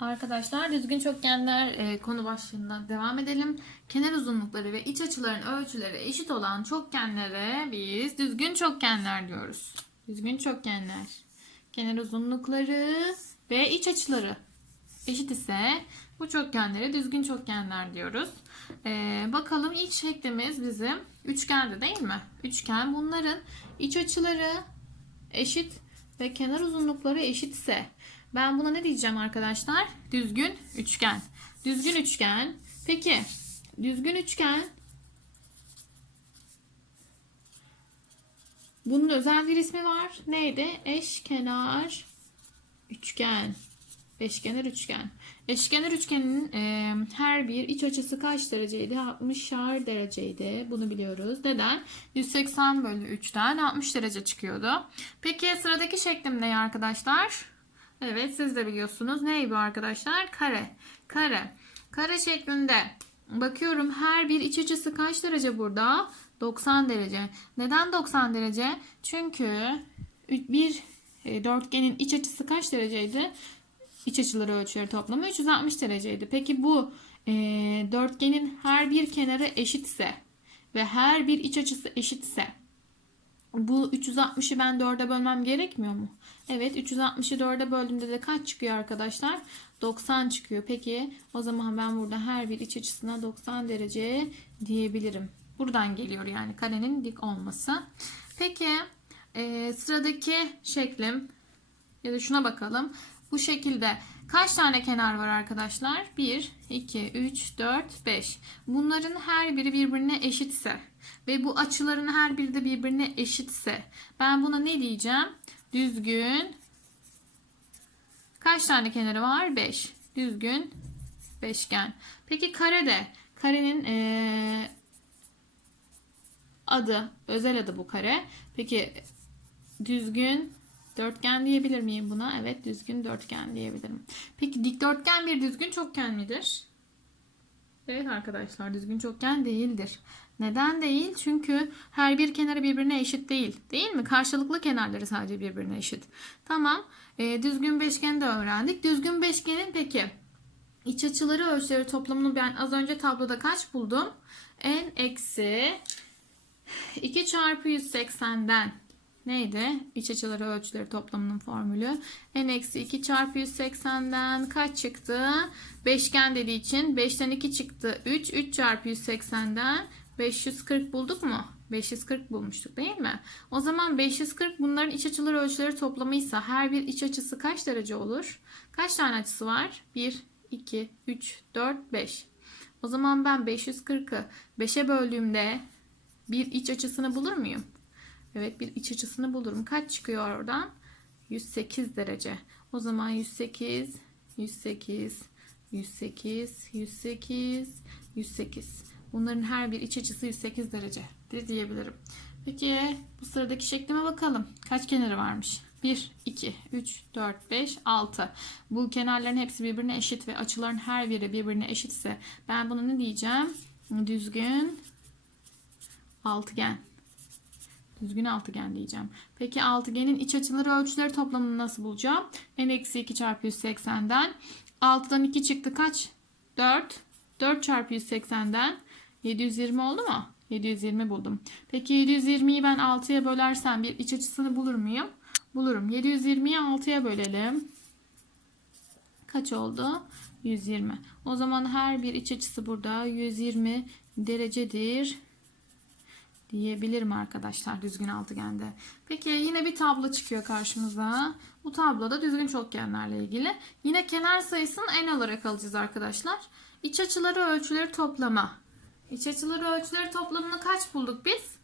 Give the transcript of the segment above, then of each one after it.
Arkadaşlar düzgün çokgenler e, konu başlığında devam edelim. Kenar uzunlukları ve iç açıların ölçüleri eşit olan çokgenlere biz düzgün çokgenler diyoruz. Düzgün çokgenler. Kenar uzunlukları ve iç açıları eşit ise bu çokgenlere düzgün çokgenler diyoruz. E, bakalım ilk şeklimiz bizim üçgende değil mi? Üçgen bunların iç açıları eşit ve kenar uzunlukları eşitse ben buna ne diyeceğim arkadaşlar? Düzgün üçgen. Düzgün üçgen. Peki düzgün üçgen bunun özel bir ismi var. Neydi? Eşkenar üçgen. Eşkenar üçgen. Eşkenar üçgenin e, her bir iç açısı kaç dereceydi? 60'ar dereceydi. Bunu biliyoruz. Neden? 180 bölü 3'ten 60 derece çıkıyordu. Peki sıradaki şeklim ne arkadaşlar? Evet siz de biliyorsunuz. Ney bu arkadaşlar? Kare. Kare. Kare şeklinde bakıyorum her bir iç açısı kaç derece burada? 90 derece. Neden 90 derece? Çünkü bir e, dörtgenin iç açısı kaç dereceydi? İç açıları ölçüleri toplamı 360 dereceydi. Peki bu e, dörtgenin her bir kenarı eşitse ve her bir iç açısı eşitse bu 360'ı ben 4'e bölmem gerekmiyor mu? Evet 360'ı 4'e böldüğümde de kaç çıkıyor arkadaşlar? 90 çıkıyor. Peki o zaman ben burada her bir iç açısına 90 derece diyebilirim. Buradan geliyor yani karenin dik olması. Peki e, sıradaki şeklim ya da şuna bakalım. Bu şekilde kaç tane kenar var arkadaşlar? 1, 2, 3, 4, 5. Bunların her biri birbirine eşitse ve bu açıların her biri de birbirine eşitse ben buna ne diyeceğim? Düzgün kaç tane kenarı var? 5. Düzgün beşgen. Peki karede karenin ee, adı özel adı bu kare. Peki düzgün dörtgen diyebilir miyim buna? Evet düzgün dörtgen diyebilirim. Peki dikdörtgen bir düzgün çokgen midir? Evet arkadaşlar düzgün çokgen değildir. Neden değil? Çünkü her bir kenarı birbirine eşit değil. Değil mi? Karşılıklı kenarları sadece birbirine eşit. Tamam. E, düzgün beşgeni de öğrendik. Düzgün beşgenin peki iç açıları ölçüleri toplamını ben az önce tabloda kaç buldum? n eksi 2 çarpı 180'den neydi? İç açıları ölçüleri toplamının formülü. n eksi 2 çarpı 180'den kaç çıktı? Beşgen dediği için 5'ten 2 çıktı. 3. 3 çarpı 180'den 540 bulduk mu? 540 bulmuştuk değil mi? O zaman 540 bunların iç açıları ölçüleri toplamıysa her bir iç açısı kaç derece olur? Kaç tane açısı var? 1, 2, 3, 4, 5. O zaman ben 540'ı 5'e böldüğümde bir iç açısını bulur muyum? Evet bir iç açısını bulurum. Kaç çıkıyor oradan? 108 derece. O zaman 108, 108, 108, 108, 108. Bunların her bir iç açısı 108 derece diyebilirim. Peki bu sıradaki şeklime bakalım. Kaç kenarı varmış? 1, 2, 3, 4, 5, 6. Bu kenarların hepsi birbirine eşit ve açıların her biri birbirine eşitse ben buna ne diyeceğim? Düzgün altıgen. Düzgün altıgen diyeceğim. Peki altıgenin iç açıları ölçüleri toplamını nasıl bulacağım? n eksi 2 çarpı 180'den 6'dan 2 çıktı kaç? 4. 4 çarpı 180'den 720 oldu mu? 720 buldum. Peki 720'yi ben 6'ya bölersem bir iç açısını bulur muyum? Bulurum. 720'yi 6'ya bölelim. Kaç oldu? 120. O zaman her bir iç açısı burada 120 derecedir diyebilirim arkadaşlar düzgün altıgende. Peki yine bir tablo çıkıyor karşımıza. Bu tabloda düzgün çokgenlerle ilgili. Yine kenar sayısını en olarak alacağız arkadaşlar. İç açıları ölçüleri toplama. İç açıları ölçüleri toplamını kaç bulduk biz?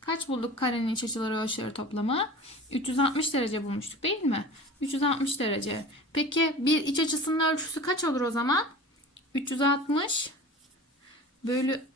Kaç bulduk karenin iç açıları ölçüleri toplamı? 360 derece bulmuştuk değil mi? 360 derece. Peki bir iç açısının ölçüsü kaç olur o zaman? 360 bölü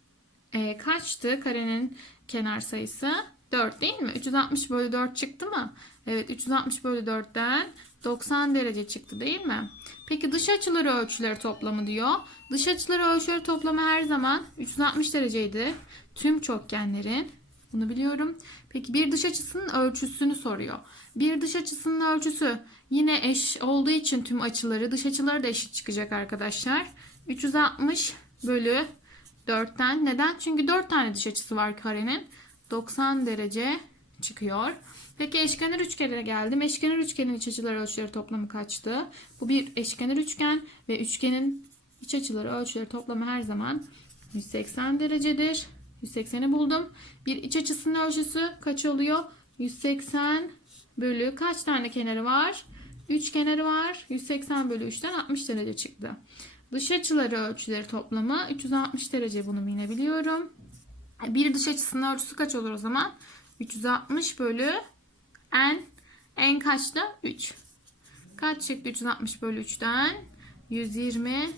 e, kaçtı karenin kenar sayısı? 4 değil mi? 360 bölü 4 çıktı mı? Evet 360 bölü 4'ten 90 derece çıktı değil mi? Peki dış açıları ölçüleri toplamı diyor. Dış açıları ölçüleri toplamı her zaman 360 dereceydi. Tüm çokgenlerin Bunu biliyorum. Peki bir dış açısının ölçüsünü soruyor. Bir dış açısının ölçüsü yine eş olduğu için tüm açıları dış açıları da eşit çıkacak arkadaşlar. 360 bölü 4'ten. Neden? Çünkü 4 tane dış açısı var karenin. 90 derece çıkıyor. Peki eşkenar üçgene geldim. Eşkenar üçgenin iç açıları ölçüleri toplamı kaçtı? Bu bir eşkenar üçgen ve üçgenin iç açıları ölçüleri toplamı her zaman 180 derecedir. 180'i buldum. Bir iç açısının ölçüsü kaç oluyor? 180 bölü kaç tane kenarı var? 3 kenarı var. 180 bölü 3'ten 60 derece çıktı. Dış açıları ölçüleri toplamı 360 derece bunu yine biliyorum. Bir dış açısının ölçüsü kaç olur o zaman? 360 bölü n. n kaçtı? 3. Kaç çıktı 360 bölü 3'ten? 120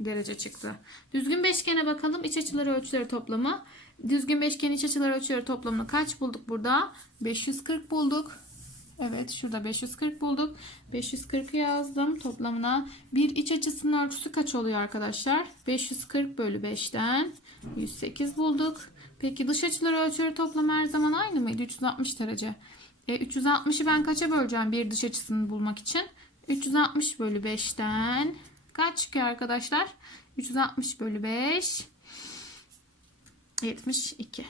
derece çıktı. Düzgün beşgene bakalım. İç açıları ölçüleri toplamı. Düzgün beşgenin iç açıları ölçüleri toplamını kaç bulduk burada? 540 bulduk. Evet şurada 540 bulduk. 540'ı yazdım toplamına. Bir iç açısının ölçüsü kaç oluyor arkadaşlar? 540 bölü 5'ten 108 bulduk. Peki dış açıları ölçüleri toplamı her zaman aynı mıydı? 360 derece. E, 360'ı ben kaça böleceğim bir dış açısını bulmak için? 360 bölü 5'ten kaç çıkıyor arkadaşlar? 360 bölü 5 72.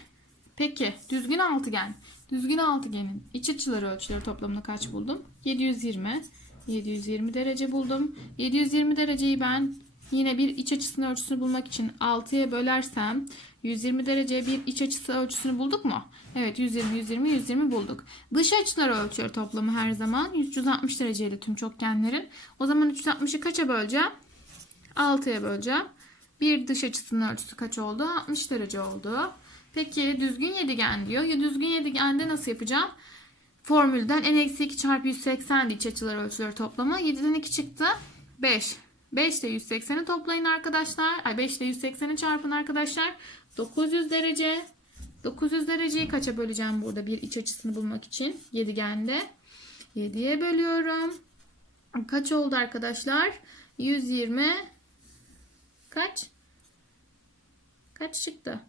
Peki düzgün altıgen. Düzgün altıgenin iç açıları ölçüleri toplamını kaç buldum? 720. 720 derece buldum. 720 dereceyi ben yine bir iç açısının ölçüsünü bulmak için 6'ya bölersem 120 dereceye bir iç açısı ölçüsünü bulduk mu? Evet 120 120 120 bulduk. Dış açıları ölçüyor toplamı her zaman 360 dereceli tüm çokgenlerin. O zaman 360'ı kaça böleceğim? 6'ya böleceğim. Bir dış açısının ölçüsü kaç oldu? 60 derece oldu. Peki düzgün yedigen diyor. Ya düzgün yedigende nasıl yapacağım? Formülden n-2 çarpı 180 iç açıları ölçüleri toplamı. 7'den 2 çıktı. 5. 5 ile 180'i toplayın arkadaşlar. Ay 5 ile 180'i çarpın arkadaşlar. 900 derece. 900 dereceyi kaça böleceğim burada bir iç açısını bulmak için? Yedigende. 7'ye bölüyorum. Kaç oldu arkadaşlar? 120 kaç? Kaç çıktı?